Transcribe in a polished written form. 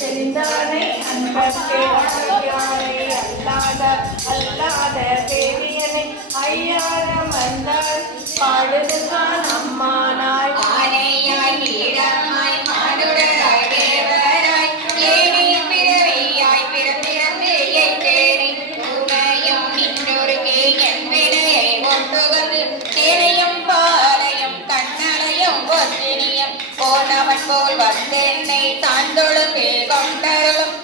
செந்தானை அன்பர்க்கே ஐயானை அல்லாத தேவியனை ஐயாரம் வந்தால் பாடுதுதான் அம்மானாய் ஆனையாய் ஈரமாய் மானுடராய் தேவராய் ஏனி பிறவியாய் பிறந்திறந்து எட்டேறி உமையும் இன்னொருக்கே என் வினையை ஒட்டுவது தேனையும் பாலையும் கண்ணலையும் ஒத்தினியும் போனவன் போல் வந்தென்னை தாண்டொழுக்கே கொண்டருளும்